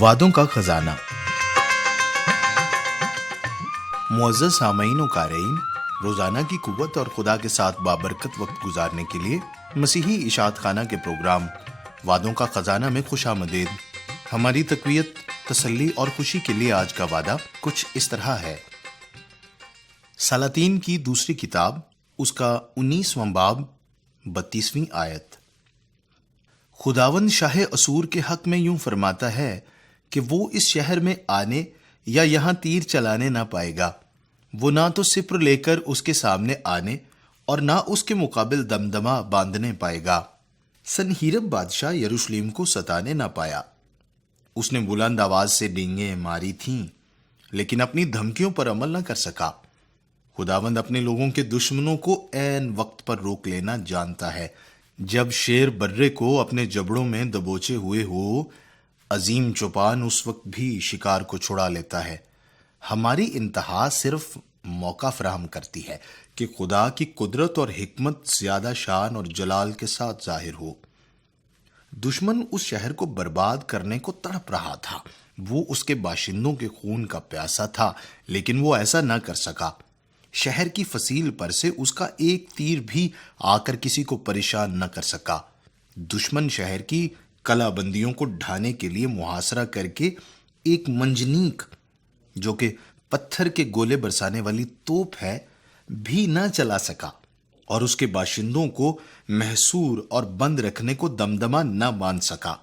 وعدوں کا خزانہ۔ معزز سامعین و قارئین، روزانہ کی قوت اور خدا کے ساتھ بابرکت وقت گزارنے کے لیے مسیحی اشاعت خانہ کے پروگرام وعدوں کا خزانہ میں خوش آمدید۔ ہماری تقویت، تسلی اور خوشی کے لیے آج کا وعدہ کچھ اس طرح ہے۔ سلاطین کی دوسری کتاب، اس کا 19واں باب، 32ویں آیت۔ خداوند شاہ اسور کے حق میں یوں فرماتا ہے کہ وہ اس شہر میں آنے یا یہاں تیر چلانے نہ پائے گا، وہ نہ تو سپر لے کر اس کے سامنے آنے اور نہ اس کے مقابل دمدمہ باندھنے پائے گا۔ سنہیرب بادشاہ یروشلم کو ستانے نہ پایا، اس نے بلند آواز سے ڈینگیں ماری تھیں لیکن اپنی دھمکیوں پر عمل نہ کر سکا۔ خداوند اپنے لوگوں کے دشمنوں کو عین وقت پر روک لینا جانتا ہے۔ جب شیر برے کو اپنے جبڑوں میں دبوچے ہوئے ہو، عظیم چوپان اس وقت بھی شکار کو چھڑا لیتا ہے۔ ہماری انتہا صرف موقع فراہم کرتی ہے کہ خدا کی قدرت اور حکمت زیادہ شان اور جلال کے ساتھ ظاہر ہو۔ دشمن اس شہر کو برباد کرنے کو تڑپ رہا تھا، وہ اس کے باشندوں کے خون کا پیاسا تھا، لیکن وہ ایسا نہ کر سکا۔ شہر کی فصیل پر سے اس کا ایک تیر بھی آ کر کسی کو پریشان نہ کر سکا۔ دشمن شہر کی قلعہ بندیوں کو ڈھانے کے لیے محاصرہ کر کے ایک منجنیق، جو کہ پتھر کے گولے برسانے والی توپ ہے، بھی نہ چلا سکا، اور اس کے باشندوں کو محصور اور بند رکھنے کو دمدمہ نہ باندھ سکا،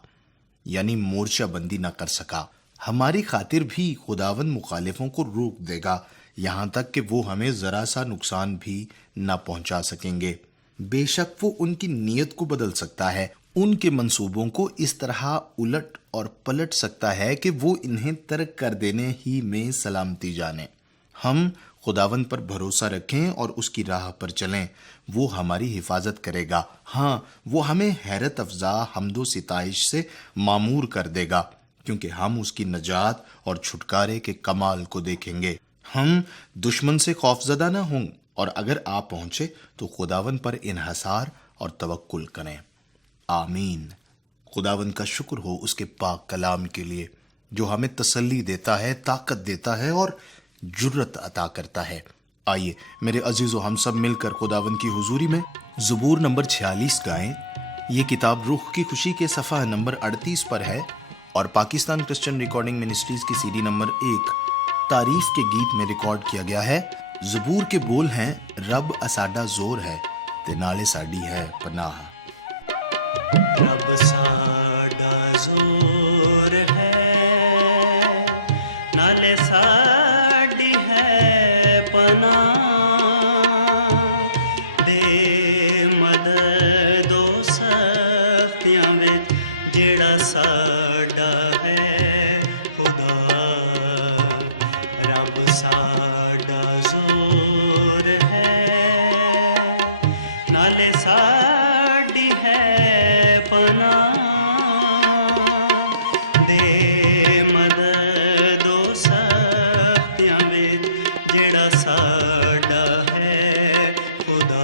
یعنی مورچہ بندی نہ کر سکا۔ ہماری خاطر بھی خداوند مخالفوں کو روک دے گا، یہاں تک کہ وہ ہمیں ذرا سا نقصان بھی نہ پہنچا سکیں گے۔ بے شک وہ ان کی نیت کو بدل سکتا ہے، ان کے منصوبوں کو اس طرح الٹ اور پلٹ سکتا ہے کہ وہ انہیں ترک کر دینے ہی میں سلامتی جانے۔ ہم خداوند پر بھروسہ رکھیں اور اس کی راہ پر چلیں، وہ ہماری حفاظت کرے گا۔ ہاں، وہ ہمیں حیرت افزا حمد و ستائش سے معمور کر دے گا، کیونکہ ہم اس کی نجات اور چھٹکارے کے کمال کو دیکھیں گے۔ ہم دشمن سے خوفزدہ نہ ہوں، اور اگر آپ پہنچے تو خداوند پر انحصار اور توکل کریں۔ آمین۔ خداوند کا شکر ہو اس کے پاک کلام کے لیے، جو ہمیں تسلی دیتا ہے، طاقت دیتا ہے اور جرت عطا کرتا ہے۔ آئیے میرے عزیزو، ہم سب مل کر خداوند کی حضوری میں زبور نمبر 46 گائیں۔ یہ کتاب روح کی خوشی کے صفحہ نمبر 38 پر ہے اور پاکستان کرسچن ریکارڈنگ منسٹریز کی CD نمبر 1 تعریف کے گیت میں ریکارڈ کیا گیا ہے۔ زبور کے بول ہیں، رب اساڈا زور ہے تے نالے ساڈی ہے پناہ۔ رب ساڈا زور ہے، نالے ساڈی ہے پناہ، دے مدد و سختیاں وچ جیڑا ساڈا ہے خدا۔ رب ساڈا زور ہے، نالے ساڈی ہے پناہ، دے مدد و سختیاں وچ جیڑا ساڈا ہے خدا۔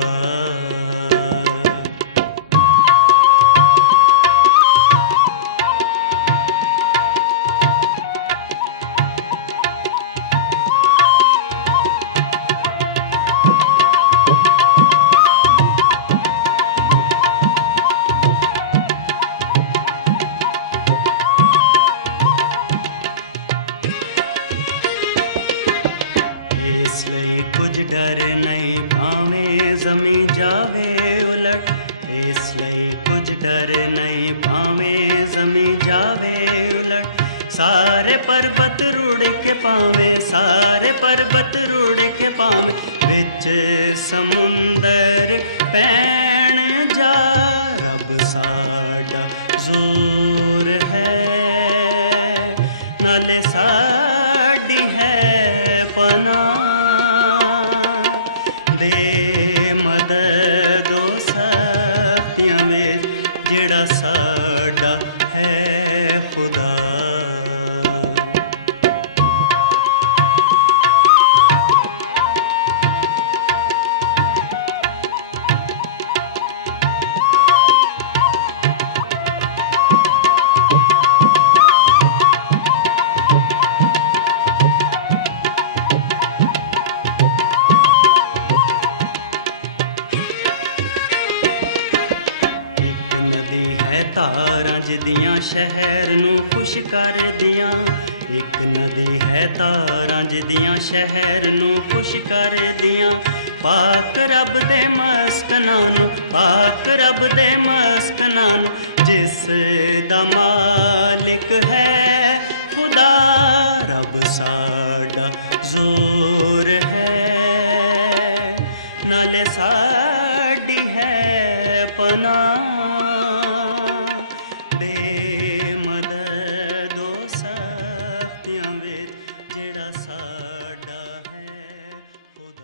ਤਾਰਾਂ ਜਿਹਦੀਆਂ ਸ਼ਹਿਰ ਨੂੰ ਖੁਸ਼ ਕਰਦੀਆਂ, ਇੱਕ ਨਦੀ ਹੈ ਤਾਰਾਂ ਜਿਹਦੀਆਂ ਸ਼ਹਿਰ ਨੂੰ ਖੁਸ਼ ਕਰਦੀਆਂ। ਪਾਕ ਰੱਬ ਦੇ ਮਸਕਨਾਂ ਨੂੰ, ਪਾਕ ਰੱਬ ਦੇ ਮਸਕਨਾਂ ਨੂੰ, ਜਿਸ ਦਾ ਮਾਲਿਕ ਹੈ ਖੁਦਾ, ਰੱਬ ਸਾਡਾ ਜ਼ੋਰ ਹੈ, ਨਾਲੇ ਸਾਡੀ ਹੈ ਪਨਾਹ। ਬੇਮਦਦ ਉਹ ਸਖਤੀਆਂ ਵਿੱਚ ਜਿਹੜਾ ਸਾਡਾ ਹੈ ਖੁਦਾ।